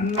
ಕನ್ನ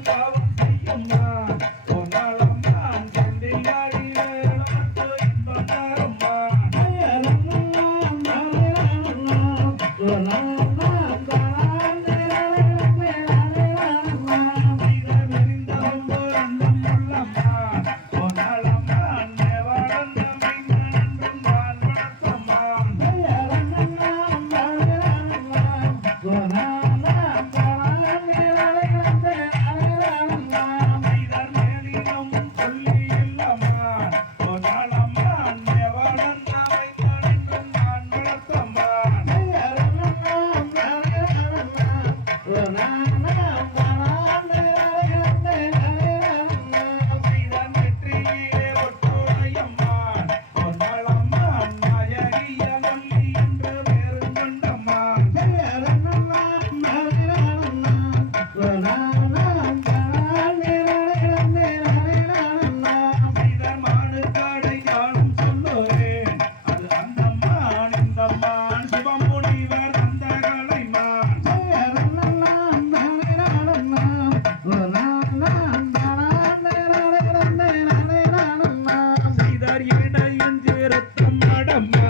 はない。Well, now. சேரத்தம்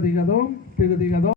தகுதிகதோம் திகுதிகதோம்